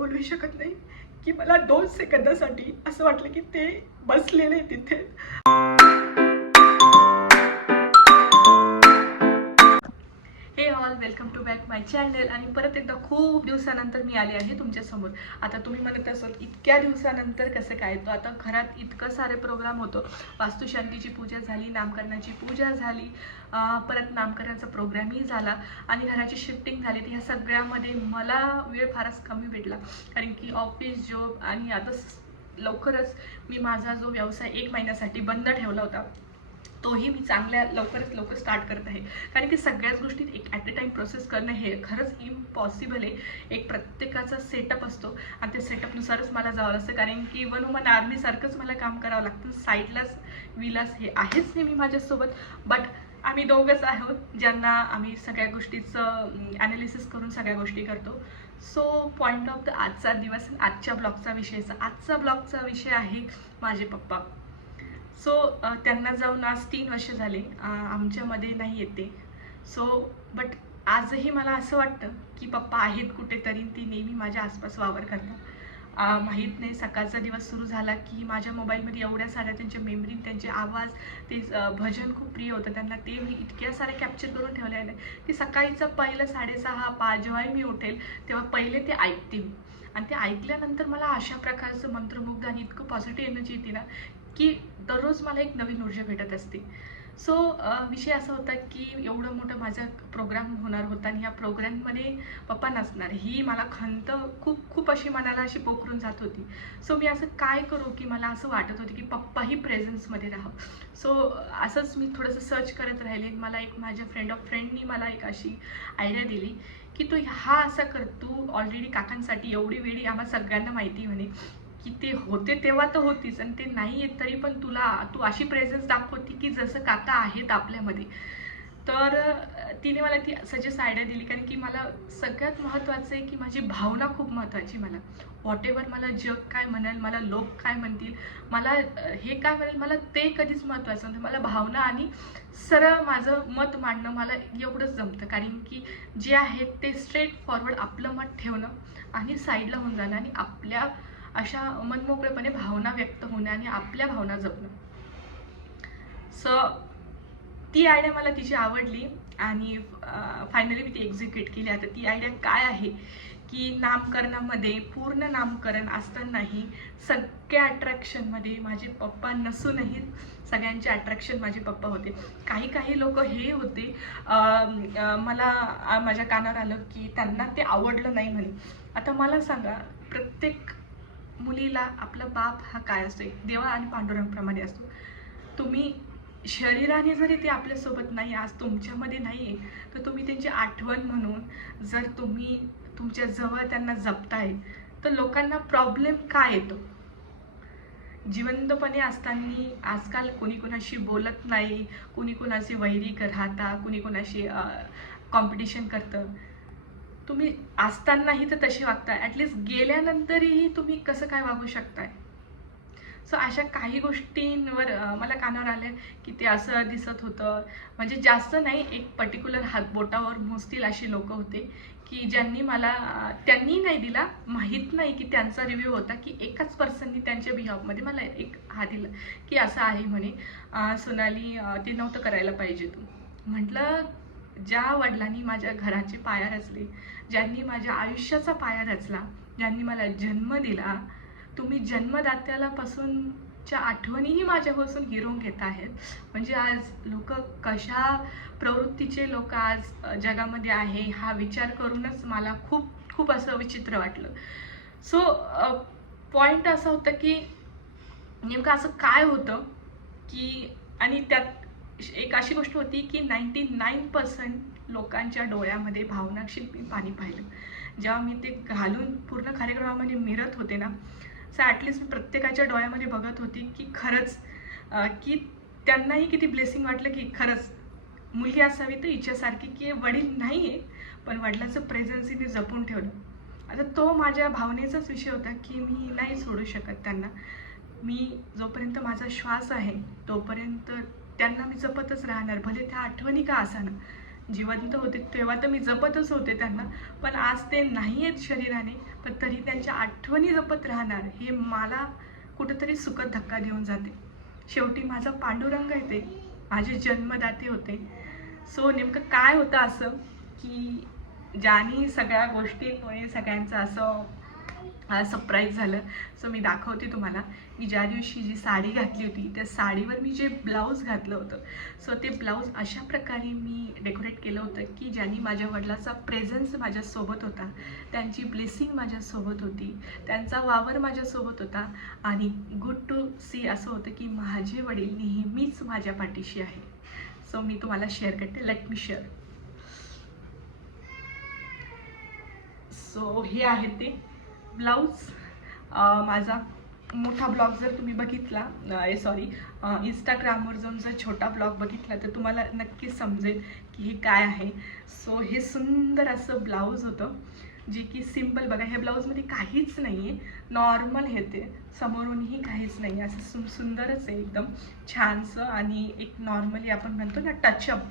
बोलू शकत नाही. की मला दोन सेकंदासाठी असं वाटलं की ते बसलेले तिथे. All welcome to back my channel आणि परत एकदा खूप दिवसानंतर मी आले आहे तुमच्यासमोर आता तुम्ही म्हणत असाल इतक्या दिवसानंतर कसं काय? तो आता घरात इतकं सारे प्रोग्राम होतो. वास्तुशांतीची पूजा झाली नामकरणाची पूजा झाली परत नामकरणाचा प्रोग्रामही झाला. आणि घराची शिफ्टिंग झाली. तर ह्या सगळ्यामध्ये मला वेळ फारच कमी भेटला. कारण की ऑफिस जॉब आणि आता लवकरच मी माझा जो व्यवसाय एक महिन्यासाठी बंद ठेवला होता. तोही मी चांगल्या लवकरच लवकर स्टार्ट करत आहे. कारण की सगळ्याच गोष्टी एक ॲट अ टाईम प्रोसेस करणं हे खरंच इम्पॉसिबल आहे. एक प्रत्येकाचा सेटअप असतो आणि त्या सेटअपनुसारच मला जावं लागतं. कारण की वन वुमन आर्मीसारखंच मला काम करावं लागतं. साईडलाच विलास हे आहेच नेहमी माझ्यासोबत. बट आम्ही दोघंच आहोत ज्यांना आम्ही सगळ्या गोष्टीचं ॲनालिसिस करून सगळ्या गोष्टी करतो. सो पॉईंट ऑफ द आजचा दिवस आजच्या ब्लॉगचा विषयचा आजचा ब्लॉगचा विषय आहे माझे पप्पा. सो त्यांना जाऊन आज तीन वर्ष झाले. आमच्यामध्ये नाही येते. सो बट आजही मला असं वाटतं की पप्पा आहेत कुठेतरी ती नेहमी माझ्या आसपास वावर करतात. माहीत नाही सकाळचा दिवस सुरू झाला की माझ्या मोबाईलमध्ये एवढ्या साऱ्या त्यांच्या मेमरी त्यांचे आवाज ते भजन खूप प्रिय होतं. त्यांना ते मी इतक्या साऱ्या कॅप्चर करून ठेवले आहे की सकाळीचं पहिलं साडेसहा पाच जेव्हाही मी उठेल तेव्हा पहिले ते ऐकते मी. आणि ते ऐकल्यानंतर मला अशा प्रकारचं मंत्रमुग्ध आणि इतकं पॉझिटिव्ह एनर्जी येते ना की दररोज मला एक नवीन ऊर्जा भेटत असते. सो विषय असा होता की एवढं मोठं माझा प्रोग्राम होणार होता आणि ह्या प्रोग्राममध्ये पप्पा नसणार. ही मला खंत खूप खूप अशी मनाला अशी पोखरून जात होती. सो मी असं काय करू की मला असं वाटत होतं की पप्पाही प्रेझेन्समध्ये राहावं. सो असंच मी थोडंसं सर्च करत राहिले. मला एक माझ्या फ्रेंड ऑफ फ्रेंडनी मला एक अशी आयडिया दिली की तू हा असा कर. तू ऑलरेडी काकांसाठी एवढी वेळी आम्हा सगळ्यांना माहिती म्हणे. की ते होते तेव्हा तर होतीच आणि ते नाही येत तरी पण तुला तू अशी प्रेझेन्स दाखवती की जसं काका आहेत आपल्यामध्ये. तर तिने मला ती सजेस्ट आयडिया दिली कारण की मला सगळ्यात महत्त्वाचं आहे की माझी भावना खूप महत्त्वाची मला. व्हॉट एवर मला जग काय म्हणाल मला लोक काय म्हणतील मला हे काय म्हणेल मला ते कधीच महत्त्वाचं नव्हतं. मला भावना आणि सरळ माझं मत मांडणं मला एवढंच जमतं. कारण की जे आहे ते स्ट्रेट फॉरवर्ड आपलं मत ठेवणं आणि साईडला होऊन जाणं आणि आपल्या अशा मनमोकळेपणे भावना व्यक्त होणं आणि आपल्या भावना जपणं. सो ती आयडिया मला तिची आवडली आणि फायनली मी ती एक्झिक्यूट केली. आता ती आयडिया काय आहे? की नामकरणामध्ये पूर्ण नामकरण असतानाही सगळ्या अट्रॅक्शनमध्ये माझे पप्पा नसूनही सगळ्यांचे अट्रॅक्शन माझे पप्पा होते. काही काही लोक हे होते मला माझ्या कानावर आलं की त्यांना ते आवडलं नाही म्हणे. आता मला सांगा प्रत्येक मुलीला आपला बाप हा काय असतो एक देवा आणि पांडुरंगप्रमाणे असतो. तुम्ही शरीराने जरी ते आपल्यासोबत नाही आज तुमच्यामध्ये नाही आहे तर तुम्ही त्यांची आठवण म्हणून जर तुम्ही तुमच्या जवळ त्यांना जपताय तर लोकांना प्रॉब्लेम काय येतो? जिवंतपणे असताना आजकाल कोणी कोणाशी बोलत नाही कोणी कोणाशी वैरी राहता कोणी कोणाशी कॉम्पिटिशन करतं. तुम्ही असतानाही तर तशी वागताय. ॲटलिस्ट गेल्यानंतरही तुम्ही कसं काय वागू शकताय? सो अशा काही गोष्टींवर मला कानावर आले की ते असं दिसत होतं. म्हणजे जास्त नाही एक पर्टिक्युलर हातबोटावर मोजतील अशी लोक होते की ज्यांनी मला त्यांनी नाही दिला माहीत नाही की त्यांचा रिव्ह्यू होता की एकाच पर्सननी त्यांच्या बिहाफमध्ये मला एक हा दिला की असं आहे म्हणे. सोनाली ते नव्हतं करायला पाहिजे तू. म्हटलं ज्या वडिलांनी माझ्या घराचे पाया रचले ज्यांनी माझ्या आयुष्याचा पाया रचला ज्यांनी मला जन्म दिला तुम्ही जन्मदात्यालापासूनच्या आठवणीही माझ्यापासून हिरवून घेत आहेत. म्हणजे आज लोक कशा प्रवृत्तीचे लोक आज जगामध्ये आहे हा विचार करूनच मला खूप खूप असं विचित्र वाटलं. सो पॉईंट असं होतं की नेमकं असं काय होतं की आणि त्यात एक अशी गोष्ट होती की नाईन्टी नाईन पर्सेंट लोकांच्या डोळ्यामध्ये भावनाशील मी पाणी पाहिलं. जेव्हा मी ते घालून पूर्ण कार्यक्रमामध्ये मिरत होते ना सो ॲटलिस्ट मी प्रत्येकाच्या डोळ्यामध्ये बघत होती की खरंच की त्यांनाही किती ब्लेसिंग वाटलं की खरंच मुलगी असावी तर हिच्यासारखी की वडील नाही आहे पण वडिलाचं प्रेझेन्स मी जपून ठेवलं. आता तो माझ्या भावनेचाच विषय होता की मी नाही सोडू शकत त्यांना. मी जोपर्यंत माझा श्वास आहे तोपर्यंत त्यांना मी जपतच राहणार. भले त्या आठवणी का असाना. जिवंत होते तेव्हा तर मी जपतच होते त्यांना. पण आज ते नाही आहेत शरीराने पण तरी त्यांच्या आठवणी जपत राहणार. हे मला कुठंतरी सुखद धक्का देऊन जाते. शेवटी माझा पांडुरंग आहे ते. माझे जन्मदाते होते. सो नेमकं काय होतं असं की ज्यानी सगळ्या गोष्टींमुळे सगळ्यांचं असं सरप्राईज झालं. सो मी दाखवते तुम्हाला. मी ज्या दिवशी जी साडी घातली होती त्या साडीवर मी जे ब्लाऊज घातलं होतं सो ते ब्लाऊज अशा प्रकारे मी डेकोरेट केलं होतं की ज्यांनी माझ्या वडिलाचा प्रेझन्स माझ्यासोबत होता त्यांची ब्लेसिंग माझ्यासोबत होती त्यांचा वावर माझ्यासोबत होता आणि गुड टू सी असं होतं की माझे वडील नेहमीच माझ्या पाठीशी आहे. सो मी तुम्हाला शेअर करते. लेट मी शेअर सो हे आहे ते. ब्लाऊज माझा मोठा ब्लॉग जर तुम्ही बघितला सॉरी इंस्टाग्रामवर जाऊन जर छोटा ब्लॉग बघितला तर तुम्हाला नक्कीच समजेल की हे काय आहे. सो हे सुंदर असं ब्लाऊज होतं जे की सिंपल बघा ह्या ब्लाऊजमध्ये काहीच नाही आहे नॉर्मल हे ते समोरूनही काहीच नाही असं सु सुंदरच आहे एकदम. छानसं आणि एक नॉर्मली आपण म्हणतो ना टचअप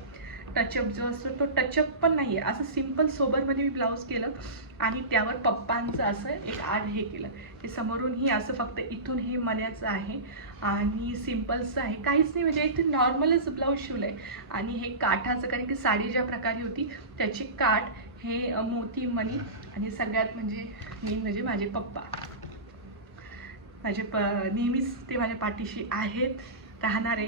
टचअप जो असतो तो टचअप पण नाही आहे असं सिंपल सोबरमध्ये मी ब्लाऊज केलं आणि त्यावर पप्पांचं असं एक आड हे केलं. ते समोरूनही असं फक्त इथून हे मण्याचं आहे आणि सिम्पलचं आहे. काहीच नाही म्हणजे इथे नॉर्मलच ब्लाऊज शिवलं आहे आणि हे काठाचं कारण की साडी ज्या प्रकारे होती त्याची काठ हे मोती मणी आणि सगळ्यात म्हणजे मेन म्हणजे माझे पप्पा. माझे प नेहमीच ते माझ्या पाठीशी आहेत राहणारे.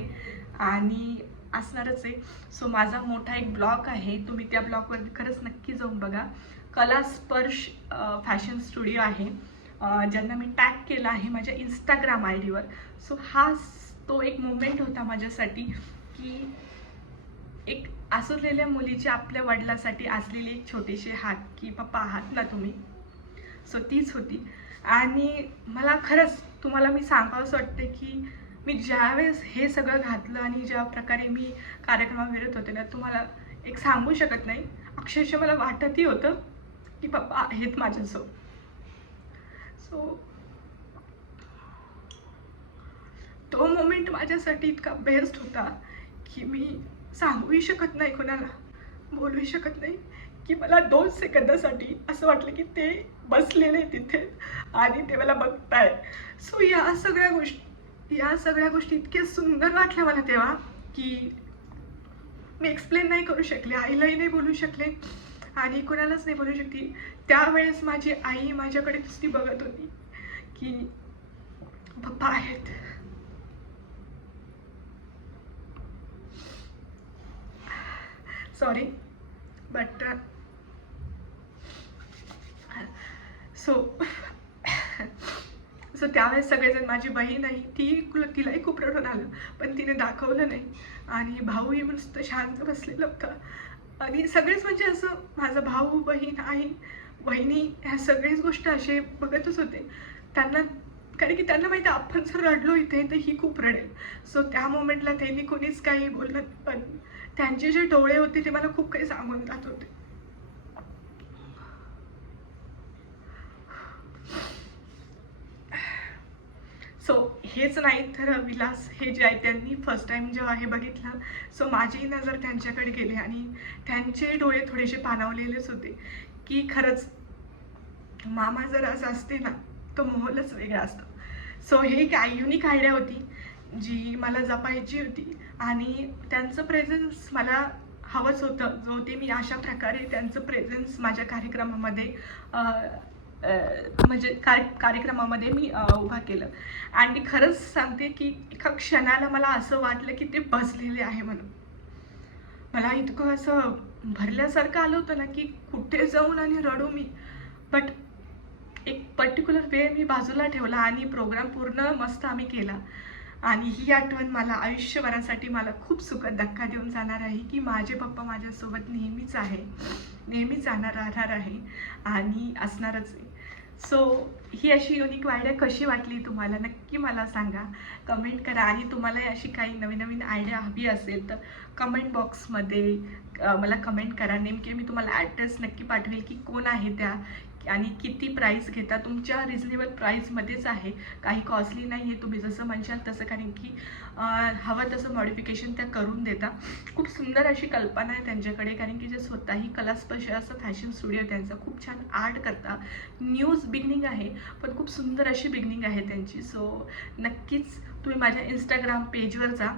आणि असणारच आहे. सो माझा मोठा एक ब्लॉग आहे. तुम्ही त्या ब्लॉगवर खरंच नक्की जाऊन बघा. कला स्पर्श फॅशन स्टुडिओ आहे. ज्यांना मी टॅग केला आहे माझ्या इंस्टाग्राम आय डीवर सो हा तो एक मोमेंट होता माझ्यासाठी की एक आसुरलेल्या मुलीची आपल्या वडिलासाठी असलेली एक छोटीशी हात की पप्पा आहात ना तुम्ही. सो तीच होती. आणि मला खरंच तुम्हाला मी सांगावंसं वाटतं की मी ज्यावेळेस हे सगळं घातलं आणि ज्या प्रकारे मी कार्यक्रमात होते ना तुम्हाला एक सांगू शकत नाही. अक्षरशः मला वाटतही होतं की पप्पा आहेत माझ्यासोबत सो तो मोमेंट माझ्यासाठी इतका बेस्ट होता की मी सांगूही शकत नाही कोणाला बोलूही शकत नाही की मला दोन सेकंदासाठी असं वाटलं की ते बसलेले तिथे आणि ते मला बघताय सो या सगळ्या गोष्टी या सगळ्या गोष्टी इतक्या सुंदर वाटल्या मला तेव्हा की मी एक्सप्लेन नाही करू शकले आईलाही नाही बोलू शकले आणि कोणालाच नाही बोलू शकते त्यावेळेस माझी आई माझ्याकडे दुसरी बघत होती की पप्पा आहेत. सॉरी बट सो सो त्यावेळेस सगळेजण माझी बहीण आहे ती तिलाही खूप रडून आलं पण तिने दाखवलं नाही. आणि भाऊही नुसतं शांत बसलेलं होतं. आणि सगळेच म्हणजे असं माझा भाऊ बहीण आई बहिणी ह्या सगळीच गोष्ट असे बघतच होते. त्यांना कारण की त्यांना माहिती आपण जर रडलो इथे तर ही खूप रडेल. सो त्या मोमेंटला त्यांनी कोणीच काही बोललं पण त्यांचे जे डोळे होते ते मला खूप काही सांगून जात होते. सो हेच नाही तर विलास हे जे आहे त्यांनी फर्स्ट टाइम जेव्हा हे बघितलं सो माझीही नजर त्यांच्याकडे गेली आणि त्यांचे डोळे थोडेसे पाणावलेलेच होते. की खरंच मामा जर असं असते ना तो मोहलच वेगळा असतो. सो हे एक युनिक आयडिया होती जी मला जपायची होती. आणि त्यांचं प्रेझेन्स मला हवंच होतं जो ते मी अशा प्रकारे त्यांचं प्रेझेन्स माझ्या कार्यक्रमामध्ये म्हणजे कार्य कार्यक्रमामध्ये मी उभा केलं. आणि खरंच सांगते की एका क्षणाला मला असं वाटलं की ते बसलेले आहे म्हणून. मला इतकं असं भरल्यासारखं आलं होतं ना की कुठे जाऊन आणि रडू मी. बट एक पर्टिक्युलर वेळ मी बाजूला ठेवला आणि प्रोग्राम पूर्ण मस्त आम्ही केला. आणि ही आठवण मला आयुष्यभरासाठी मला खूप सुखद धक्का देऊन जाणार आहे की माझे पप्पा माझ्यासोबत नेहमीच आहे. नेहमीच जाणार राहणार आहे. आणि असणारच. आहे सो ही अशी युनिक आयडिया कशी वाटली तुम्हाला? नक्की मला सांगा. कमेंट करा आणि तुम्हाला अशी काही नवीन नवीन आयडिया हवी असेल तर कमेंट बॉक्समध्ये मला कमेंट करा. नेमके मी तुम्हाला ॲड्रेस नक्की पाठवेल की कोण आहे त्या आणि किती प्राईस घेता. तुमच्या रिजनेबल प्राईसमध्येच आहे. काही कॉस्टली नाही आहे. तुम्ही जसं म्हणशाल तसं कारण की हवं तसं मॉडिफिकेशन त्या करून देता. खूप सुंदर अशी कल्पना आहे त्यांच्याकडे कारण की जे स्वतःही कलास्पर्श असं फॅशन स्टुडिओ त्यांचं. खूप छान आर्ट करता. न्यूज बिगनिंग आहे. पण खूप सुंदर अशी बिगनिंग आहे त्यांची. सो नक्कीच तुम्ही माझ्या इंस्टाग्राम पेजवर जा.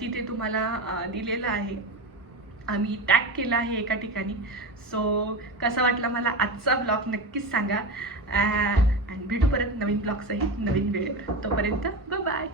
तिथे तुम्हाला दिलेलं आहे. आम्ही टॅग केला आहे एका ठिकाणी. सो कसा वाटला मला आजचा ब्लॉग नक्कीच सांगा. अँड भेटू परत नवीन ब्लॉगसहित नवीन वेळेवर. तोपर्यंत बाय